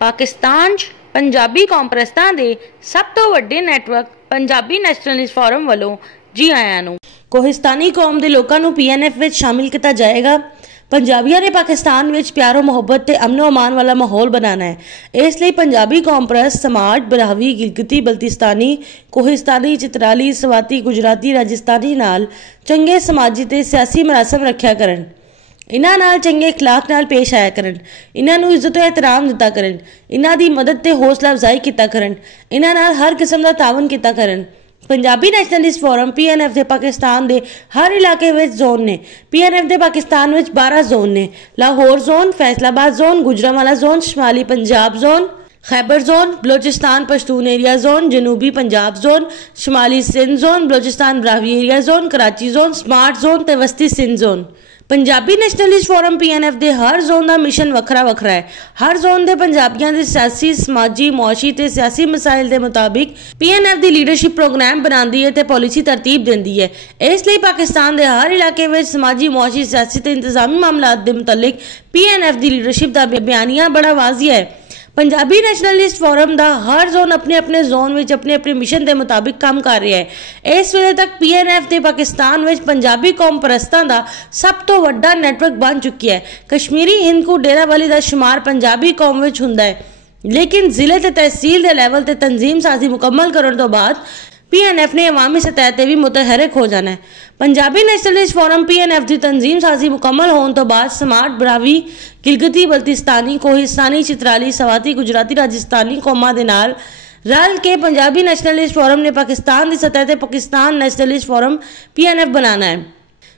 पाकिस्तान 'ਚ पंजाबी कॉन्फ्रेंसां दे सब तो वड्डे नैटवर्क पंजाबी नैशनलिस्ट फोरम वालों जी आयां नूं। कोहिस्तानी कौम दे लोकां नूं PNF विच शामिल किया जाएगा। पंजाबियों ने पाकिस्तान विच प्यारो मुहब्बत ते अमनो अमान वाला माहौल बनाना है। इसलिए पंजाबी कॉन्फ्रेंस समाज बरावी गिलगिती बल्तिस्तानी कोहिस्तानी चित्राली स्वाती गुजराती राजस्थानी नाल चंगे समाजी ते सियासी मरासम रखिया करन। इन्हां नाल चंगे इखलाक नाल पेश आया करन। इन्हां नूं इज्जत एहतराम दिता करन। इन्हां दी मदद ते हौसला अफजाई किया करन। इन्हां नाल हर किस्म दा तावन किया करन। पंजाबी नैशनलिस्ट फोरम PNF दे पाकिस्तान दे हर इलाके विच जोन ने। PNF दे पाकिस्तान विच 12 जोन ने। Lahore zone, Faisalabad zone, Gujranwala zone, शुमाली Punjab zone, Khyber zone, Balochistan Pashtun area zone, जनूबी पंजाब जोन, शुमाली Sindh zone, Balochistan Brahui area zone, Karachi zone, smart zone ते वस्ती Sindh zone. Punjabi nationalist forum PNF दे हर जोन का मिशन वखरा वखरा है। हर जोन के पंजाबियों के सियासी समाजी मुआशी ते सियासी मसाइल के मुताबिक PNF की लीडरशिप प्रोग्राम बनाती है ते पॉलिसी तरतीब देती है। इसलिए पाकिस्तान के हर इलाके में समाजी मुआशी सियासी ते इंतजामी मामलात के मुतलिक PNF की लीडरशिप का बयानिया बड़ा वाजिया है। पंजाबी नैशनलिस्ट फोरम का हर जोन अपने अपने जोन में अपने अपने मिशन के मुताबिक काम कर रहा है। इस वेले तक PNF के पाकिस्तान में पंजाबी कौम परस्तां का सब तो वड्डा नैटवर्क बन चुकी है। कश्मीरी हिंद को डेरावाली का शुमार पंजाबी कौम में हुंदा है, लेकिन जिले ते तहसील के लैवल ते तंजीम साजी मुकम्मल करने तो बाद PNF ने अवामी सतह पर भी मुतहरक हो जाना है। पंजाबी नैशनलिस्ट फोरम PNF की तंजीम साजी मुकम्मल होने तो बाद समाट बरावी गिलगिती बल्तिस्तानी कोहिस्तानी चित्राली सवाती गुजराती राजस्थानी कौमां दे नाल रल के पंजाबी नैशनलिस्ट फोरम ने पाकिस्तान की सतह पर पाकिस्तान नैशनलिस्ट फोरम PNF बनाना है।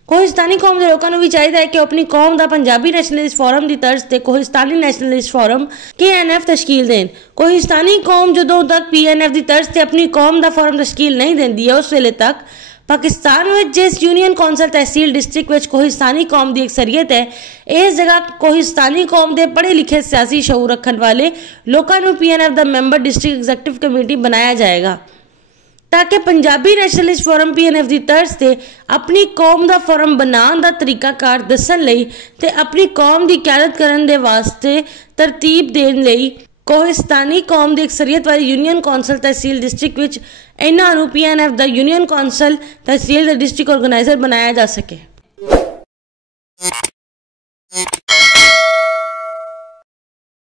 कोहिस्तानी कौम के लोगों को भी चाहिए कि अपनी कौम का पंजाबी नैशनलिस्ट फोरम की तर्ज से कोहिस्तानी नैशनलिस्ट फोरम KNF तश्कील दें। कोहिस्तानी कौम जो तक PNF की तर्ज से अपनी कौम का फोरम तश्कील नहीं देती है, उस वेले तक पाकिस्तान में जिस यूनियन कौंसल तहसील डिस्ट्रिक्ट में कोहिस्तानी कौम की अक्सरियत है, इस जगह कोहिस्तानी कौम के पढ़े लिखे सियासी शऊर रखने वाले लोगों को PNF का मैंबर डिस्ट्रिक्ट एग्जीक्यूटिव कमेटी बनाया जाएगा, ताकि पंजाबी नैशनलिस्ट फोरम PNF की तर्ज से अपनी कौम का फोरम बनाने का तरीकाकार दसन लई ते अपनी कौम की क्यादत करने दे वास्ते तरतीब देने लई कोहिस्तानी कौम की अक्सरियत वाली यूनियन कौंसल तहसील डिस्ट्रिक्ट विच इन्हां नूं PNF दा यूनियन कौंसल तहसील दा डिस्ट्रिक्ट ऑर्गेनाइजर बनाया जा सके।